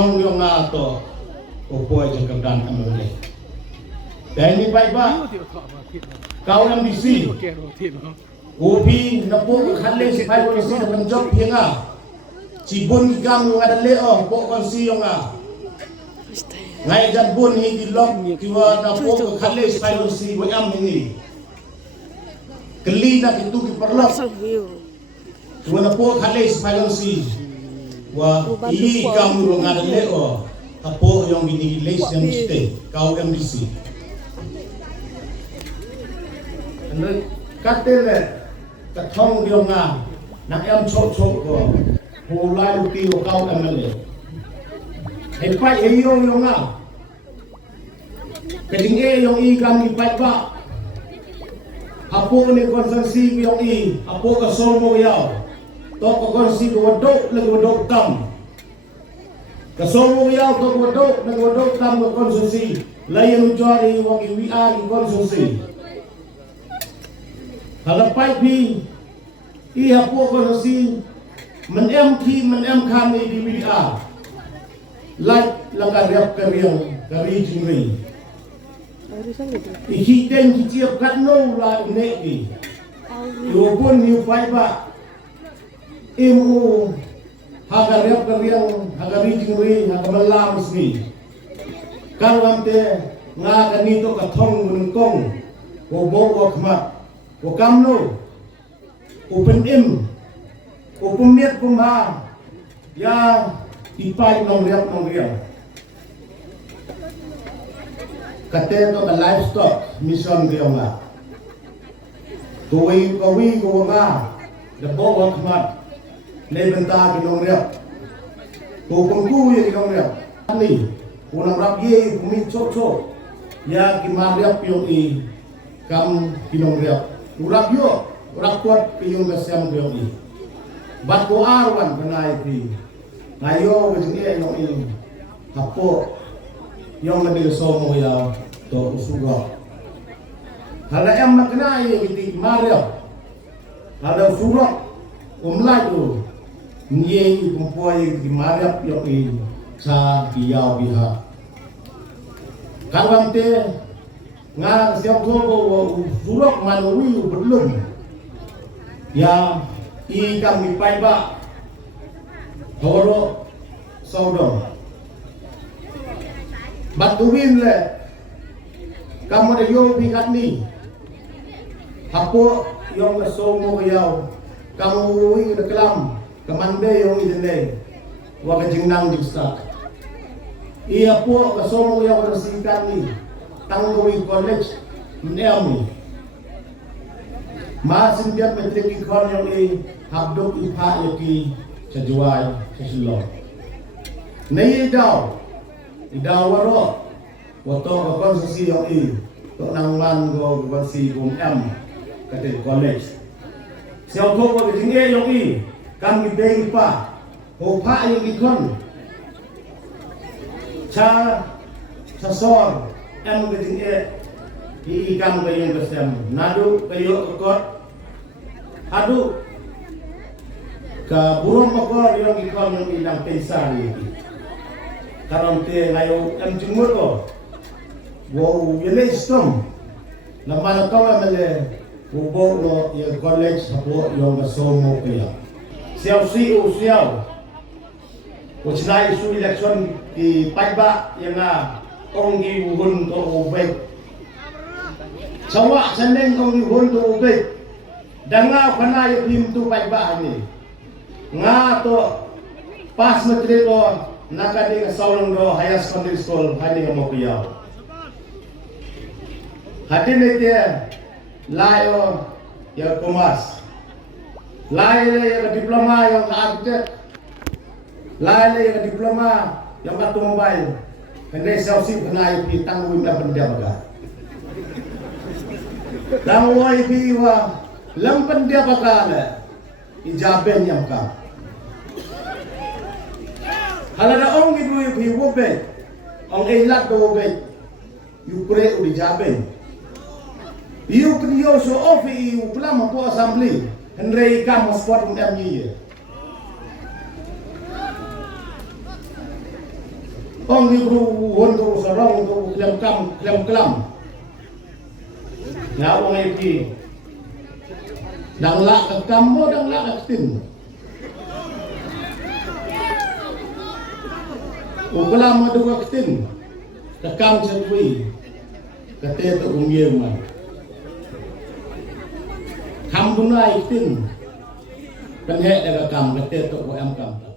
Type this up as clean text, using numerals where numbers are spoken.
thong yung nga to upo ay jangkadan amole dahil ni ba kau yang bisi upi na po khalle si pai ko si na banjok hinga si bun gam yung ada leo po kon si yung nga ngai jan bun hi di lok kiwa na po khalle si pai ko si wa am ni keli na kitu ki perlok kiwa na po khalle si pai ko si wa i gam yung ada leo apo yung ginigilis yang stay kau yang bisi and katele ka thong yung nga na em chok ko ho lai lu ti ko kau amale ai pai ai yung nga kedinge yung i gam ni pai ba apo ni konsensi yung i apo ka somo yaw to ko konsi ko dok tam kasomo yaw to ko dok tam ko konsensi layan ujari wong i ar konsensi halapai pi iya po ko si man em kami di BDR like langariap kariang kari jingri iki den ki tiap katno la neki yo pun ni pai ba imu hagariap kariang hagari jingri hagamalam sni kalamte nga kanito kathong munungkong wo khmat wo kamno open im open miet kumha ya ipai nong riap kate to ka livestock mission riang la kuwi ko nga the bo khmat le benta ki nong riap ko kuwi ki nong riap ni unang rap ye kumi chok ya ki ma riap yo i kam ki nong riap urap yo urap kuat piyong gasam yo i bat ko arwan kanai pi ngayo gejeng no i hapo yong na so mo ya to usuga hala em maknai giti mario hala usuga umlai tu nye kumpoi di mario yo i sa biau biha kalwam te nga siap ko usuga manui belum ya i kami pai ba horo saudon batuin le kamu de yo pikat ni hapo yong la somo yau kamu wi de kelam kamande yong idene wa ka jingnang diksta iya po ka somo yau ka sikan ni tanggowi college mneami masin dia metrik ikon yang i habduk ipa yaki cajuai casulor nei idau waro wato ka konsesi yang i to nangman go konsi bum m kate college siao to ko dinge yang i kam gi bei pa ho pa yang ikon cha sor em gi dinge i kam kayo kasem nadu kayo kot adu ka burung makor yang ikon yang ilang pensar ini karon te ngayo em jumur ko wo yele stom lamana tawa mele wo no ye college hapo yung masomo kaya siaw wo chinai su election di paiba yang onggi wuhun to ubay sawa saneng onggi wuhun to ubay danga kana yung himtu paiba ni nga to pas matri ko nakadi nga saulong do higher secondary school hani nga mokuyaw hati nete layo ya komas layo ya diploma yang architect layo ya diploma yang automobile kene sausi kena ip tangwim na pendabaga tangwai biwa lampan dia bakala ijaben yang ka halada ong ibu ibu be ong ilat do be yukre udi jaben yu kriyo so ofi yu plama po assembly henrei kam sport mdam ye Ong di beruhun tu sarong tu klem kelam. Nak orang itu. Dang lak ke kambo, dang lak ke tin. Ukelam madu ke tin. Kekam cakui. Kata tu umyeman. Kam bunai tin. Penhek dah kekam kata tu am kam.